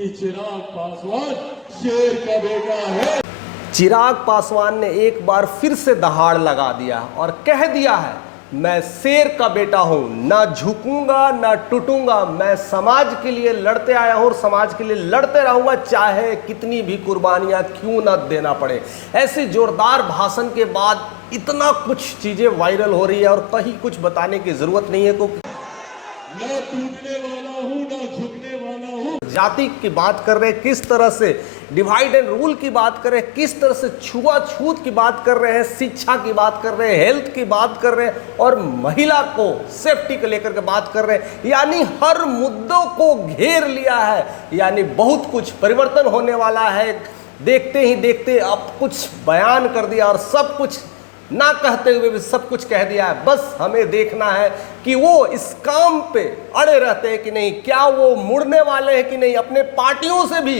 चिराग पासवान शेर का बेटा है। चिराग पासवान ने एक बार फिर से दहाड़ लगा दिया और कह दिया है, मैं शेर का बेटा हूं, ना झुकूंगा ना टूटूंगा, मैं समाज के लिए लड़ते आया हूं और समाज के लिए लड़ते रहूंगा, चाहे कितनी भी कुर्बानियां क्यों ना देना पड़े। ऐसे जोरदार भाषण के बाद इतना कुछ चीजें वायरल हो रही है और कहीं कुछ बताने की जरूरत नहीं है, क्योंकि ना टूटने वाला हूं ना झुकने वाला हूं। जाति की बात कर रहे हैं, किस तरह से डिवाइड एंड रूल की बात कर रहे हैं, किस तरह से छुआछूत की बात कर रहे हैं, शिक्षा की बात कर रहे हैं, हेल्थ की बात कर रहे हैं और महिला को सेफ्टी को लेकर के बात कर रहे हैं। यानी हर मुद्दों को घेर लिया है, यानी बहुत कुछ परिवर्तन होने वाला है। देखते ही देखते अब कुछ बयान कर दिया और सब कुछ ना कहते हुए भी सब कुछ कह दिया है। बस हमें देखना है कि वो इस काम पे अड़े रहते हैं कि नहीं, क्या वो मुड़ने वाले हैं कि नहीं। अपने पार्टियों से भी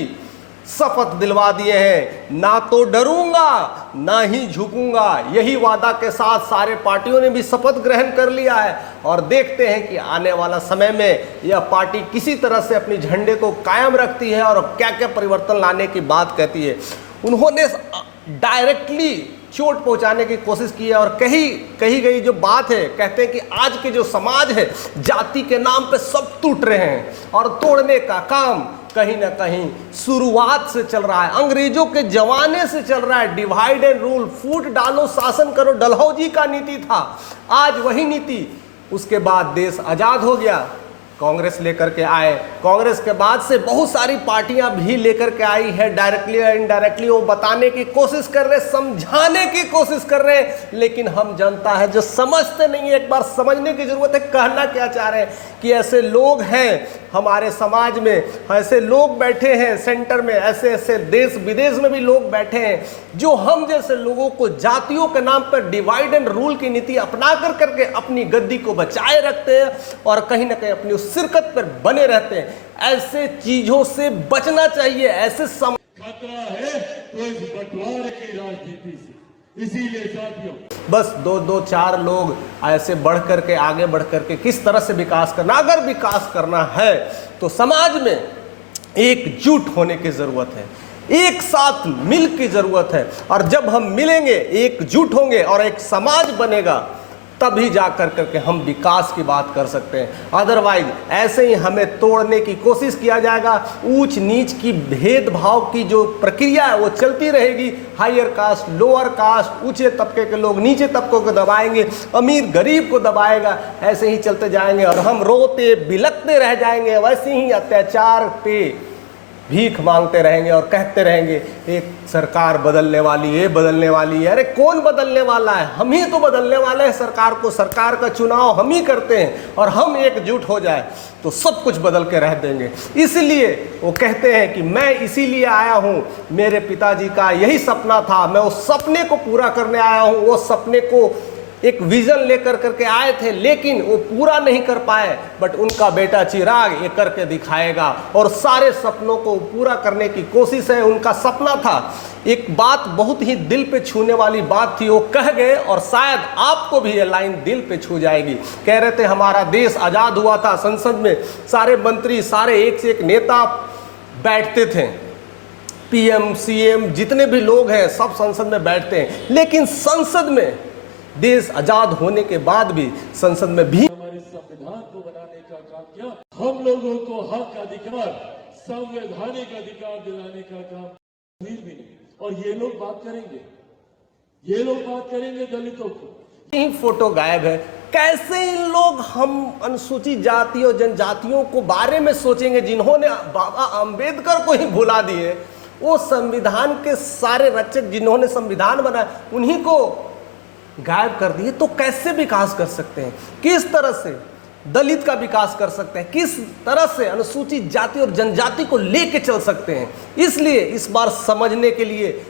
शपथ दिलवा दिए हैं, ना तो डरूंगा ना ही झुकूंगा, यही वादा के साथ सारे पार्टियों ने भी शपथ ग्रहण कर लिया है। और देखते हैं कि आने वाला समय में यह पार्टी किसी तरह से अपनी झंडे को कायम रखती है और क्या क्या परिवर्तन लाने की बात कहती है। उन्होंने डायरेक्टली चोट पहुंचाने की कोशिश की है और कही गई जो बात है, कहते हैं कि आज के जो समाज है जाति के नाम पे सब टूट रहे हैं और तोड़ने का काम कहीं ना कहीं शुरुआत से चल रहा है, अंग्रेजों के जमाने से चल रहा है। डिवाइड एंड रूल, फूट डालो शासन करो, डलहौजी का नीति था, आज वही नीति। उसके बाद देश आजाद हो गया, कांग्रेस लेकर के आए, कांग्रेस के बाद से बहुत सारी पार्टियां भी लेकर के आई है, डायरेक्टली या इनडायरेक्टली वो बताने की कोशिश कर रहे, समझाने की कोशिश कर रहे हैं। लेकिन हम जनता है जो समझते नहीं है, एक बार समझने की जरूरत है। कहना क्या चाह रहे हैं कि ऐसे लोग हैं हमारे समाज में, ऐसे लोग बैठे हैं सेंटर में, ऐसे ऐसे देश विदेश में भी लोग बैठे हैं जो हम जैसे लोगों को जातियों के नाम पर डिवाइड एंड रूल की नीति अपना कर करके अपनी गद्दी को बचाए रखते हैं और कहीं ना कहीं अपनी शिरकत पर बने रहते हैं। ऐसे चीजों से बचना चाहिए। ऐसे खतरा है तो इस बंटवारे की राजनीति से। इसीलिए साथियों, बस दो चार लोग ऐसे बढ़ करके आगे बढ़ करके किस तरह से विकास करना, अगर विकास करना है तो समाज में एकजुट होने की जरूरत है, एक साथ मिल की जरूरत है। और जब हम मिलेंगे, एकजुट होंगे और एक समाज बनेगा, तभी जा कर करके हम विकास की बात कर सकते हैं। अदरवाइज ऐसे ही हमें तोड़ने की कोशिश किया जाएगा। ऊंच नीच की भेदभाव की जो प्रक्रिया है वो चलती रहेगी। हायर कास्ट, लोअर कास्ट, ऊंचे तबके के लोग नीचे तबकों को दबाएंगे, अमीर गरीब को दबाएगा, ऐसे ही चलते जाएंगे और हम रोते बिलखते रह जाएंगे। वैसे ही अत्याचार पे भीख मांगते रहेंगे और कहते रहेंगे एक सरकार बदलने वाली है, बदलने वाली है। अरे कौन बदलने वाला है? हम ही तो बदलने वाले हैं सरकार को। सरकार का चुनाव हम ही करते हैं और हम एकजुट हो जाए तो सब कुछ बदल के रह देंगे। इसलिए वो कहते हैं कि मैं इसीलिए आया हूँ, मेरे पिताजी का यही सपना था, मैं उस सपने को पूरा करने आया हूँ। वो सपने को एक विजन लेकर करके आए थे लेकिन वो पूरा नहीं कर पाए, बट उनका बेटा चिराग ये करके दिखाएगा और सारे सपनों को पूरा करने की कोशिश है। उनका सपना था, एक बात बहुत ही दिल पे छूने वाली बात थी, वो कह गए और शायद आपको भी ये लाइन दिल पे छू जाएगी। कह रहे थे हमारा देश आजाद हुआ था, संसद में सारे मंत्री, सारे एक से एक नेता बैठते थे, पीएम सीएम जितने भी लोग हैं सब संसद में बैठते हैं। लेकिन संसद में देश आजाद होने के बाद भी संसद में भी हमारे संविधान को बनाने का काम किया। हम लोगों को हक, अधिकार, संवैधानिक अधिकार दिलाने का काम भी नहीं। और ये लोग बात करेंगे, ये लोग बात करेंगे दलितों को। यही फोटो गायब है। कैसे इन लोग हम अनुसूचित जाति और जनजातियों को बारे में सोचेंगे जिन्होंने बाबा अंबेडकर को ही भुला दिए। वो संविधान के सारे रचक जिन्होंने संविधान बनाया उन्हीं को गायब कर दिए, तो कैसे विकास कर सकते हैं? किस तरह से दलित का विकास कर सकते हैं? किस तरह से अनुसूचित जाति और जनजाति को लेके चल सकते हैं? इसलिए इस बार समझने के लिए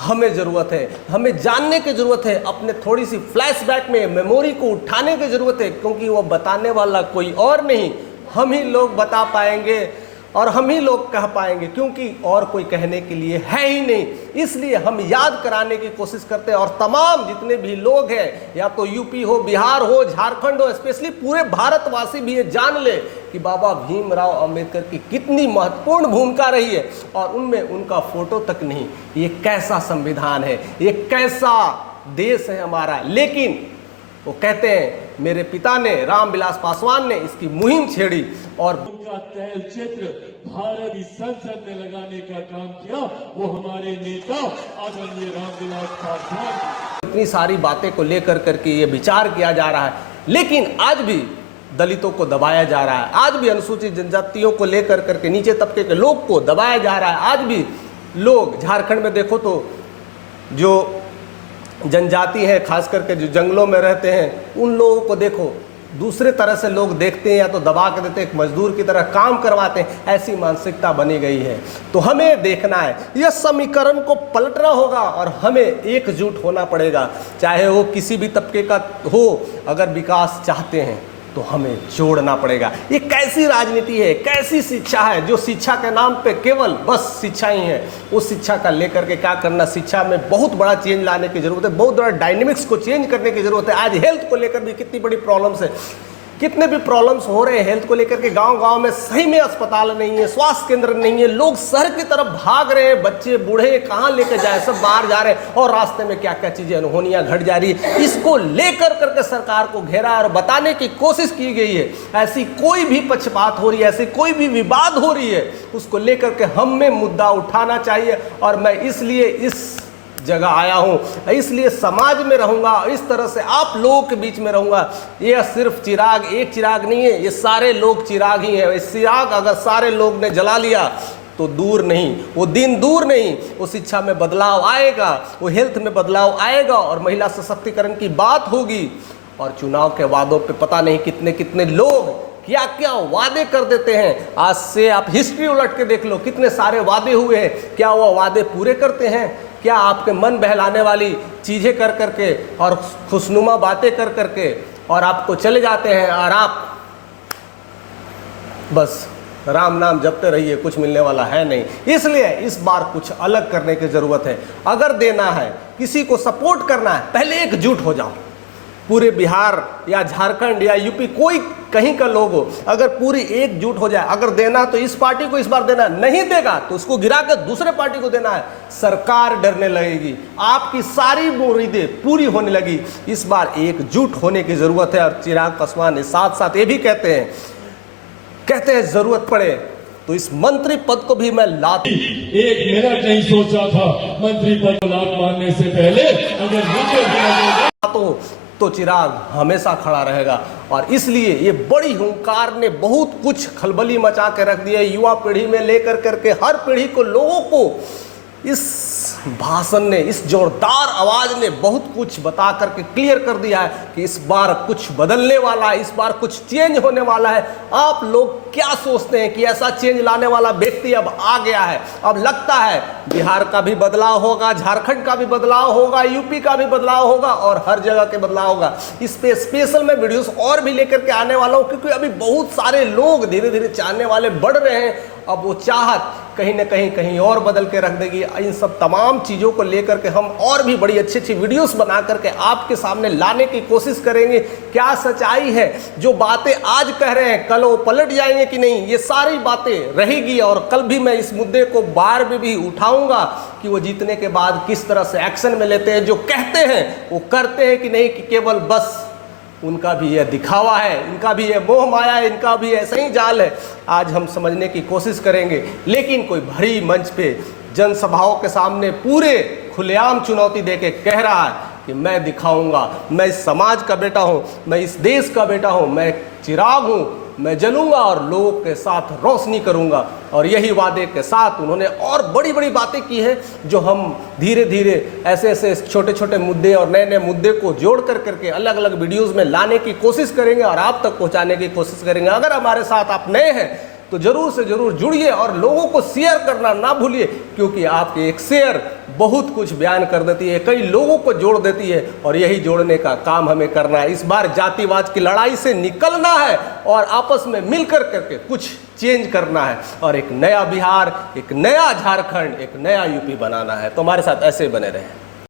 हमें ज़रूरत है, हमें जानने की ज़रूरत है, अपने थोड़ी सी फ्लैशबैक में मेमोरी को उठाने की ज़रूरत है, क्योंकि वो बताने वाला कोई और नहीं, हम ही लोग बता पाएंगे। और हम ही लोग कह पाएंगे, क्योंकि और कोई कहने के लिए है ही नहीं। इसलिए हम याद कराने की कोशिश करते हैं और तमाम जितने भी लोग हैं, या तो यूपी हो, बिहार हो, झारखंड हो, स्पेशली पूरे भारतवासी भी ये जान ले कि बाबा भीमराव अंबेडकर की कितनी महत्वपूर्ण भूमिका रही है, और उनमें उनका फोटो तक नहीं। ये कैसा संविधान है, ये कैसा देश है हमारा। लेकिन वो कहते हैं मेरे पिता ने, रामविलास पासवान ने इसकी मुहिम छेड़ी और उनका तैल क्षेत्र भारत की संसद में लगाने का काम किया, वो हमारे नेता आदरणीय रामविलास पासवान। इतनी सारी बातें को लेकर करके ये विचार किया जा रहा है, लेकिन आज भी दलितों को दबाया जा रहा है, आज भी अनुसूचित जनजातियों को लेकर करके नीचे तबके के लोग को दबाया जा रहा है। आज भी लोग झारखंड में देखो तो जो जनजाति है, खास करके जो जंगलों में रहते हैं, उन लोगों को देखो दूसरे तरह से लोग देखते हैं, या तो दबा के देते हैं, एक मजदूर की तरह काम करवाते हैं। ऐसी मानसिकता बनी गई है। तो हमें देखना है, यह समीकरण को पलटना होगा और हमें एकजुट होना पड़ेगा, चाहे वो किसी भी तबके का हो। अगर विकास चाहते हैं तो हमें जोड़ना पड़ेगा। ये कैसी राजनीति है, कैसी शिक्षा है, जो शिक्षा के नाम पे केवल बस शिक्षा ही है। उस शिक्षा का लेकर के क्या करना, शिक्षा में बहुत बड़ा चेंज लाने की जरूरत है, बहुत बड़ा डायनेमिक्स को चेंज करने की जरूरत है। आज हेल्थ को लेकर भी कितनी बड़ी प्रॉब्लम्स है, कितने भी प्रॉब्लम्स हो रहे हैं हेल्थ को लेकर के। गांव-गांव में सही में अस्पताल नहीं है, स्वास्थ्य केंद्र नहीं है, लोग शहर की तरफ भाग रहे हैं, बच्चे बूढ़े कहाँ लेकर जाए, सब बाहर जा रहे हैं, और रास्ते में क्या क्या चीजें अनहोनियां घट जा रही है। इसको लेकर करके सरकार को घेरा और बताने की कोशिश की गई है। ऐसी कोई भी पक्षपात हो रही है, ऐसी कोई भी विवाद हो रही है, उसको लेकर के हमें मुद्दा उठाना चाहिए। और मैं इसलिए इस जगह आया हूं, इसलिए समाज में रहूंगा, इस तरह से आप लोगों के बीच में रहूंगा। ये सिर्फ चिराग, एक चिराग नहीं है, ये सारे लोग चिराग ही है। इस चिराग अगर सारे लोग ने जला लिया तो दूर नहीं, वो दिन दूर नहीं, वो शिक्षा में बदलाव आएगा, वो हेल्थ में बदलाव आएगा, और महिला सशक्तिकरण की बात होगी। और चुनाव के वादों पे पता नहीं कितने कितने लोग क्या क्या वादे कर देते हैं। आज से आप हिस्ट्री उलट के देख लो, कितने सारे वादे हुए हैं, क्या वो वादे पूरे करते हैं? क्या आपके मन बहलाने वाली चीज़ें कर करके और खुशनुमा बातें कर करके और आपको चले जाते हैं, और आप बस राम नाम जपते रहिए, कुछ मिलने वाला है नहीं। इसलिए इस बार कुछ अलग करने की ज़रूरत है। अगर देना है, किसी को सपोर्ट करना है, पहले एकजुट हो जाओ। पूरे बिहार या झारखंड या यूपी, कोई कहीं का लोग हो, अगर पूरी एकजुट हो जाए, अगर देना तो इस पार्टी को इस बार देना, नहीं देगा तो उसको गिरा कर दूसरे पार्टी को देना है, सरकार डरने लगेगी, आपकी सारी मुरीदें पूरी होने लगी। इस बार एकजुट होने की जरूरत है। और चिराग पासवान ने साथ साथ ये भी कहते हैं जरूरत पड़े तो इस मंत्री पद को भी मैं लात, एक मिनट नहीं सोचा था मंत्री पद को लात मारने से पहले, अगर मुझे दिया जाएगा तो चिराग हमेशा खड़ा रहेगा। और इसलिए ये बड़ी हुंकार ने बहुत कुछ खलबली मचा के रख दिया युवा पीढ़ी में, लेकर करके हर पीढ़ी को, लोगों को इस भाषण ने, इस जोरदार आवाज ने बहुत कुछ बता करके क्लियर कर दिया है कि इस बार कुछ बदलने वाला है, इस बार कुछ चेंज होने वाला है। आप लोग क्या सोचते हैं कि ऐसा चेंज लाने वाला व्यक्ति अब आ गया है? अब लगता है बिहार का भी बदलाव होगा, झारखंड का भी बदलाव होगा, यूपी का भी बदलाव होगा, और हर जगह के बदलाव होगा। इस पे स्पेशल मैं वीडियोस और भी लेकर के आने वाला हूँ, क्योंकि अभी बहुत सारे लोग धीरे धीरे चाहने वाले बढ़ रहे हैं। अब वो चाहत कहीं ना कहीं और बदल के रख देगी। इन सब तमाम चीज़ों को लेकर के हम और भी बड़ी अच्छी अच्छी वीडियोस बना करके आपके सामने लाने की कोशिश करेंगे। क्या सच्चाई है, जो बातें आज कह रहे हैं कल वो पलट जाएंगे कि नहीं, ये सारी बातें रहेगी। और कल भी मैं इस मुद्दे को बार में भी उठाऊंगा कि वो जीतने के बाद किस तरह से एक्शन में लेते हैं, जो कहते हैं वो करते हैं कि नहीं, कि केवल बस उनका भी यह दिखावा है, इनका भी यह मोह माया है, इनका भी ऐसा ही जाल है। आज हम समझने की कोशिश करेंगे। लेकिन कोई भरी मंच पे जनसभाओं के सामने पूरे खुलेआम चुनौती देके कह रहा है कि मैं दिखाऊंगा, मैं इस समाज का बेटा हूं, मैं इस देश का बेटा हूं, मैं चिराग हूं, मैं जलूंगा और लोगों के साथ रोशनी करूंगा। और यही वादे के साथ उन्होंने और बड़ी बड़ी बातें की है, जो हम धीरे धीरे ऐसे ऐसे छोटे छोटे मुद्दे और नए नए मुद्दे को जोड़ कर करके अलग अलग वीडियोस में लाने की कोशिश करेंगे और आप तक पहुंचाने की कोशिश करेंगे। अगर हमारे साथ आप नए हैं तो जरूर से जरूर जुड़िए और लोगों को शेयर करना ना भूलिए, क्योंकि आपकी एक शेयर बहुत कुछ बयान कर देती है, कई लोगों को जोड़ देती है और यही जोड़ने का काम हमें करना है। इस बार जातिवाद की लड़ाई से निकलना है और आपस में मिलकर करके कुछ चेंज करना है और एक नया बिहार, एक नया झारखंड, एक नया यूपी बनाना है। तो हमारे साथ ऐसे बने रहें।